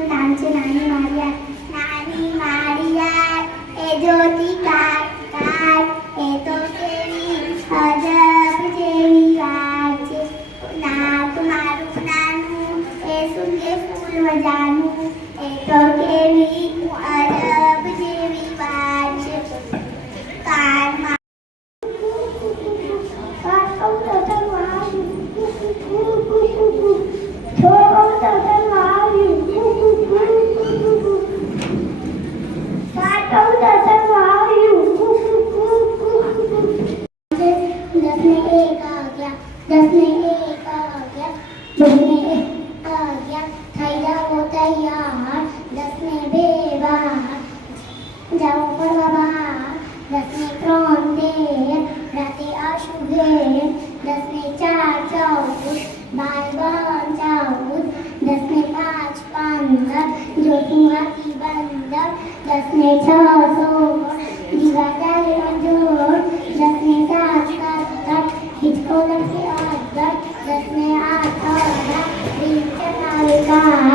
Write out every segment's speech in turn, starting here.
我打了最难的 Bye.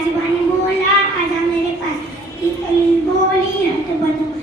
Raju ने बोला आजा मेरे पास। बोली रट तो बनो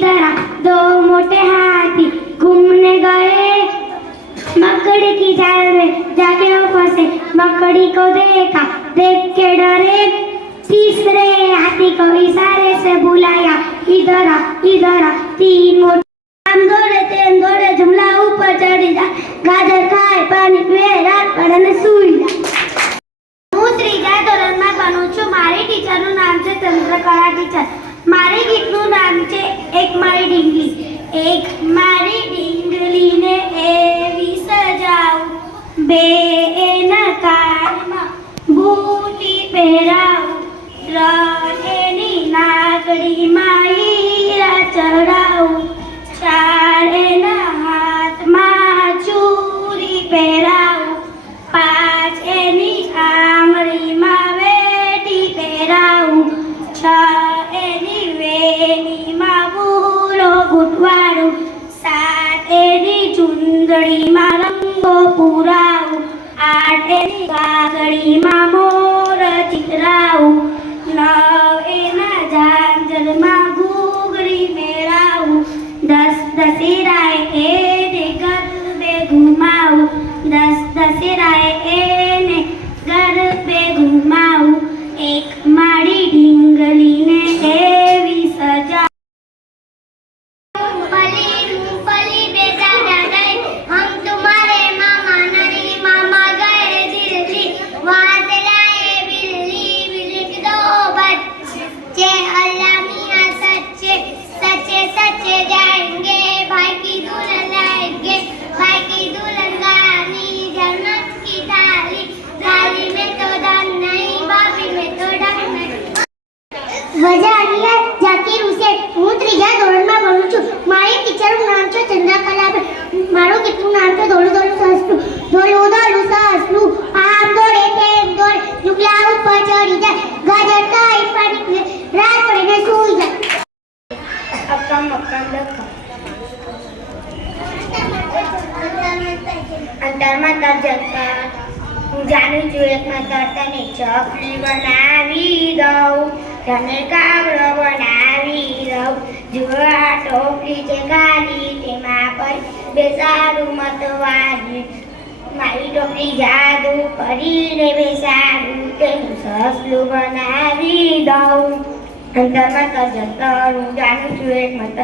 तरह दो मोटे हाथी घूमने गए। मकड़ी की जाल में जाके वो फंसे। मकड़ी को देखा, देख के डरे। तीसरे हाथी को इशारे से बुलाया, इधर इधर तीन मोटे हम दौड़े, तेन दौड़े, जुमला ऊपर चढ़ी जा। गाजर खाए, पानी पिए, रात पड़ने सूई जा। હું ત્રીજા ધોરણમાં ભણું છું મારી ટીચરનું નામ છે ચંદ્રકળા ટીચર મારી ગીતનું નામ છે એક મારી ડીંગલી એક મારી ડીંગલીને એવી સજાવું બે એના કાનમાં બૂટી પહેરાવું ત્રણ કાગડીમાં મોર ચિતરાવું. નવ એના ઝાંઝરમાં ઘૂઘરી મેળાવું. દસ દશેરાએ વજારિયા જાકીર હુસેન, હું ત્રીજા ધોરણમાં ભણું છું. મારી ટીચરનું નામ છે ચંદ્રકલાબેન. મારું ગીતનું નામ છે ધોળું ધોળું સસલું ધોળું ધોળું સસલું આમ દોડે તેમ દોડે. ઝૂકલા ઉપર ચડી જાય. ગાજર ખાઈ પાણી રાત ને જાય. અક્કમ અક્કમ લખો અંતરમાં તર હું જાણું છું એક માત્ર તને ચકલી બનાવી દઉં. તને કાગડો બનાવી રવ જો આ ટોપલી છે ખાલી તેમાં પર બેસાડું મતવાની મારી ટોપલી જાદુ કરીને બેસાડું તેનું સસલું બનાવી દઉં. અંતરમાં તર જતા હું જાણું છું એક મત.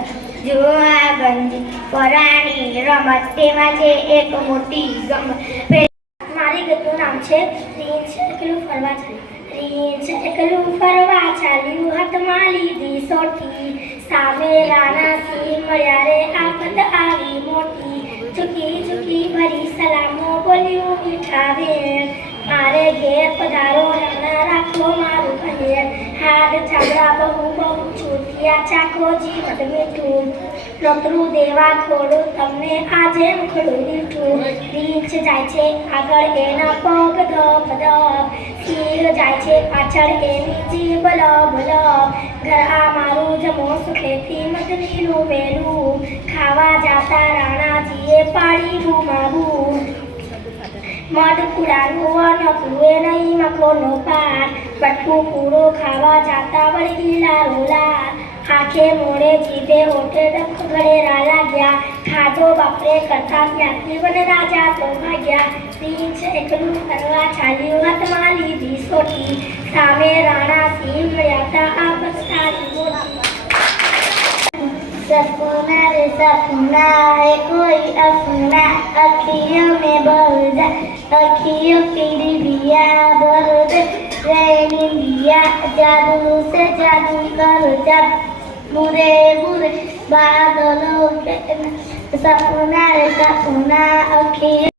જો આ ગંજી પરાણી રમત તેમાં છે એક મોટી ગમત મારી ગતું નામ છે રીંછ કિલો ફરવા રીંછ એકલું ફરવા ચાલ્યું હાથમાં લીધી સોટી સામે રાણા સિંહ મળ્યા રે આફત આવી મોટી. ચૂકી ચૂકી ભરી સલામો બોલ્યું મીઠા બેન મારે ઘેર પધારો રાણા રાખો મારું ઘેર. હાડ ચામડા બહુ બહુ છૂટિયા, ચાખો જીવન મીઠું. નકરું દેવા ખોડું તમને આજે ખોડું દીઠું રીંછ જાય છે આગળ એના પગ ધપ ધપ સિંહ જાય છે પાછળ એની જીભ લબ લબ ઘર આ મારું જમો સુખેથી મદનીનું મેલું ખાવા જાતા રાણાજીએ પાડી ગુમાવું મધ પુરાનું અન પુએ નહીં મકોનો પાર. બટકું પૂરો ખાવા જાતા વળી લારોલા આંખે મોડે જીભે ઓઠે ડખ ગળેરા લાગ્યા ખાધો બાપરે કરતા ત્યાંથી વન રાજા તો ભાગ્યા રીંછ એકલું કરવા ચાલ્યું હાથમાં લીધી સોટી સામે રાણા સિંહ મળ્યા તા આ બસારી મોટી सपना रे सपना है कोई अपना अखियों में बह जा अखियों की दिया बह दे रैनी दिया जादू से जादू कर जा मुरे मुरे बादलों पे सपना रे सपना अखियों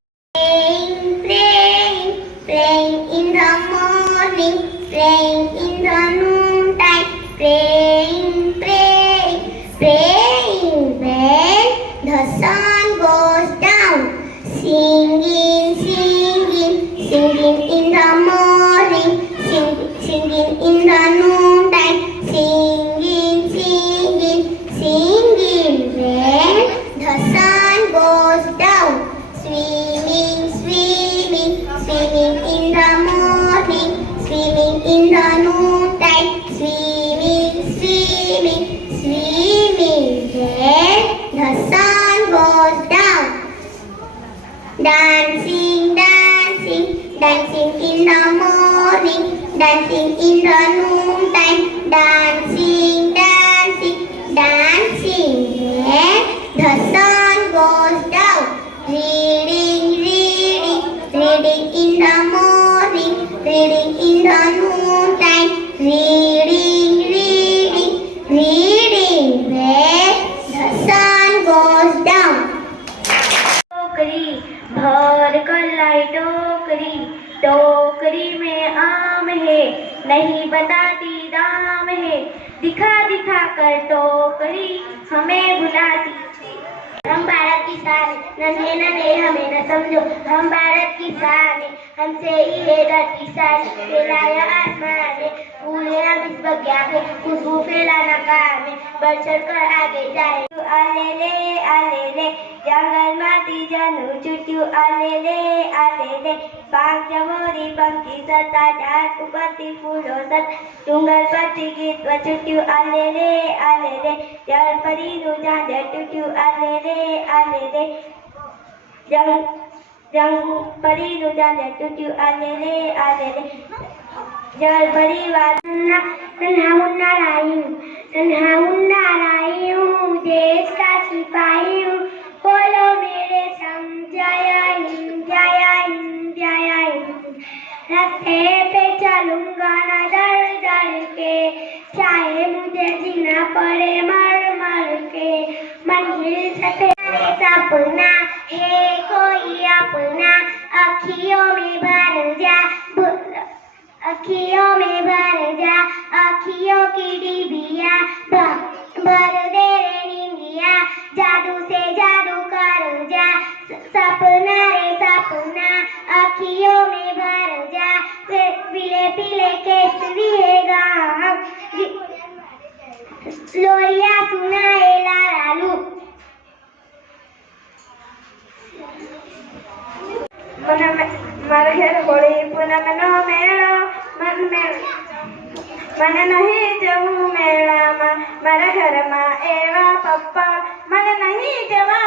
Dancing, dancing, dancing in the morning, dancing in the noontime, dancing, dancing, dancing नहीं बताती दाम है। दिखा दिखा कर तो करी हमें बुलाती हम भारत की शान नन्हे नन्हे हमें, न समझो। हम भारत की शान है। हमसे ये दर ईशान फैलाया आसमान में। पूरे हम इस बगिया में खुशबू फैलाना काम में बढ़ चढ़ कर आगे जाए। आले ले आले ले जंगल माती जानू चुटू आले ले आले ले बाग जमोरी पंखी सता डाक उपति फूलो सत डूंगर पति गीत व चुटू आले ले आले ले जल परी नु जान टुटू आले ले आले ले जंग Jambari Rujana Tutu Alele Alele Jambari Vatna Tanhaunna Rahim Tanhaunna Rahim देश का सिपाही हूँ बोलो मेरे संग जय हिंद जय हिंद जय हिंद रस्ते पे चलूँगा ना डर डर के चाहे मुझे जीना पड़े मर मर के मंजिल से सपना है कोई अपना अखियों में भर जा अखियों में भर जा अखियों की डिबिया भर दे रे निंदिया जादू से जादू कर जा सपना रे सपना अखियों में भर जा पीले पीले केसरी है गाम लोरिया सुनाए लालू पुनम मर घर होली पुनम नो मेला मन में मन नहीं जऊ मेला मर घर माँ एवा पप्पा मन नहीं जवा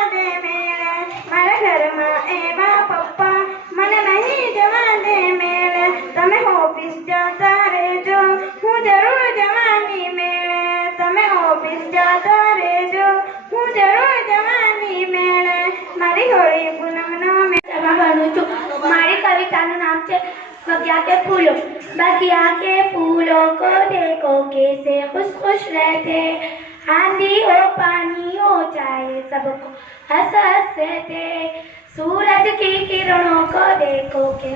बगिया के फूलों। बगिया के फूलों को देखो कैसे खुश खुश रहते। आंधी हो पानी हो चाहे सबको हंस हंस सूरज की किरणों को देखो के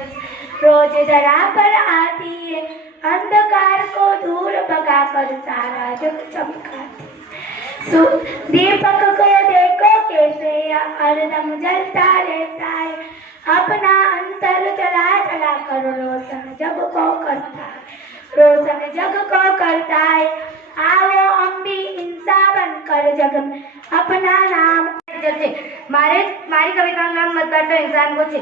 रोज जरा पर आती है, अंधकार को दूर भगा कर सारा जग चमकाती। दीपक को देखो कैसे हरदम जलता रहता है। अपना अंतर चला चला कर रोशन जग को करता है रोशन जग को करता है आओ हम भी इंसान बनकर जग में अपना नाम जैसे मारे मारी कविता का नाम मत बांटो इंसान को छे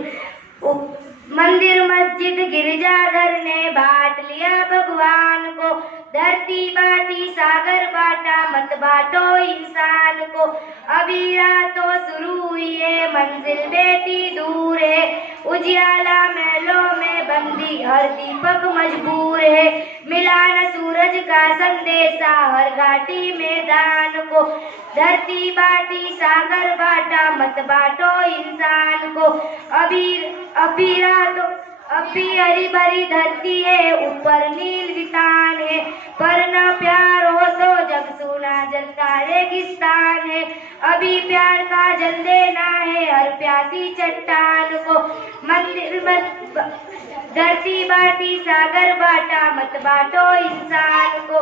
उ- मंदिर मस्जिद गिरजाघर ने बांट लिया भगवान को। धरती बाटी सागर बाटा, मत बाटो इंसान को। अभी रातों शुरू हुई है, मंजिल बेटी दूर है। उजियाला महलों में बंदी, हर दीपक मजबूर है। मिला न सूरज का संदेशा, हर घाटी मैदान को। धरती बाटी, सागर बाटा, मत बांटो इंसान को। अभी अभी रातों अभी हरी भरी धरती है, ऊपर नील वितान है। पर न प्यार हो तो जग सुना जलता रेगिस्तान है। अभी प्यार का जल देना है, हर प्यासी चट्टान को। मंदिर धरती बाटी सागर बाटा, मत बाटो इंसान को।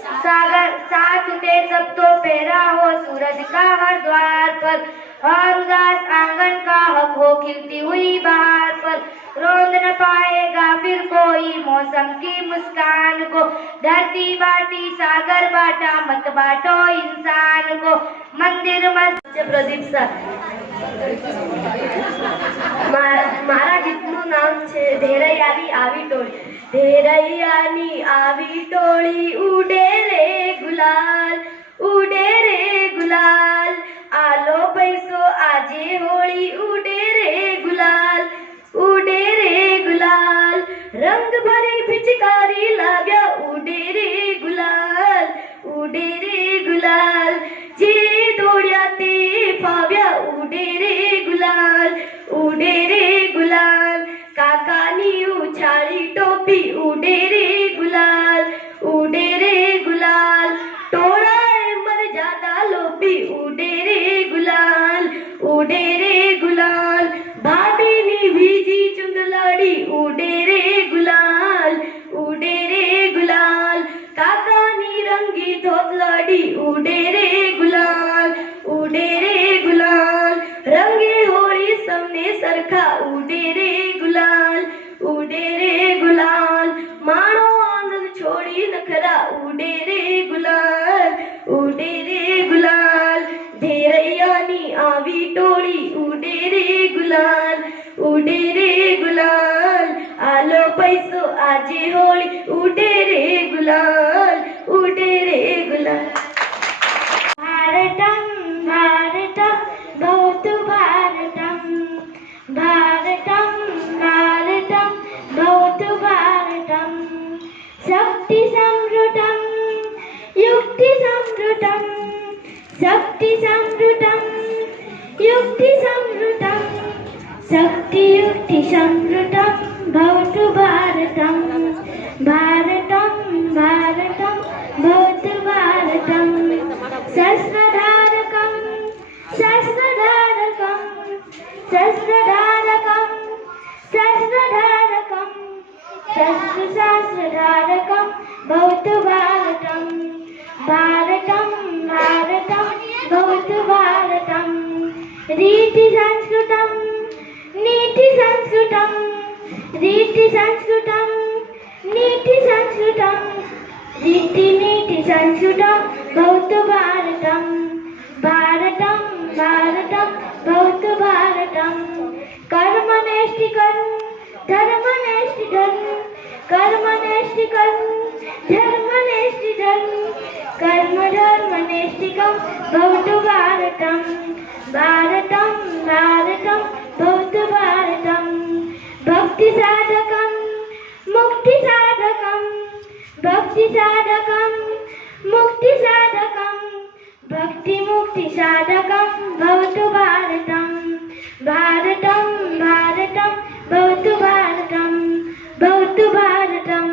सागर, साथ उठे सब तो पैरा हो, सूरज का हर द्वार पर। हर उदास आँगन का हक हो, खिलती हुई बहार पर। रोंद न पाएगा फिर कोई, मौसम की मुस्कान को। धरती बाटी, सागर बाटा, मत बाटो इंसान को। મંદિરમાં પ્રદીપ શાહ મારા ગીતનું નામ છે ધેરૈયાની આવી ટોળી. ધેરૈયાની આવી ટોળી ઉડે રે ગુલાલ, ઉડે રે ગુલાલ. આલો પૈસો આજે હોળી ઉડે રે ગુલાલ, ઉડે રે ગુલાલ. રંગ ભરી પિચકારી લાવ્યા ઉડે રે ગુલાલ, ઉડે રે ગુલાલ. जे डोळ्याते फाव्या उडे रे गुलाल उडे रे गुलाल. काकानी उच उडे रे गुलाल आलो पैसो आजी होळी. उडे रे गुलाल उडे रे Lisa. सुधा बहुत भारतम भारतम भारतम बहुत भारतम कर्म नेष्टि कर्म धर्म नेष्टि धर्म कर्म नेष्टि कर्म धर्म नेष्टि धर्म कर्म धर्म नेष्टिकम बहुत भारतम भारतम भारतम बहुत भारतम भक्ति साधकम मुक्ति साधकम भक्ति साधकम મુક્તિ સાધકમ ભક્તિ મુક્તિ સાધકમ ભવતુ ભારતમ ભારતમ ભારતમ ભવતુ ભારતમ ભવતુ ભારતમ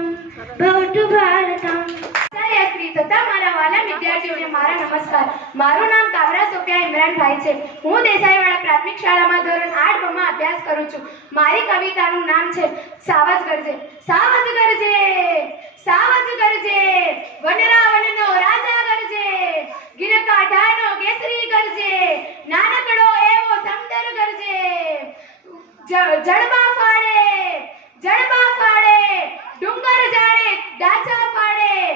ભવતુ ભારતમ વિદ્યાર્થીઓને મારા નમસ્કાર મારું નામ કાવરા સોફિયા ઇમરાનભાઈ છે હું દેસાઈવાડા પ્રાથમિક શાળામાં ધોરણ આઠમાં અભ્યાસ કરું છું મારી કવિતાનું નામ છે, સાવજ ગરજે। સાવજ સાવજ કરજે વનરાવનનો રાજા કરજે, ગિરકાઢાનો કેસરી કરજે, નાનકડો એવો સમતર કરજે. જડબા ફાડે જડબા ફાડે, ડુંગર જાણે ડાચા ફાડે.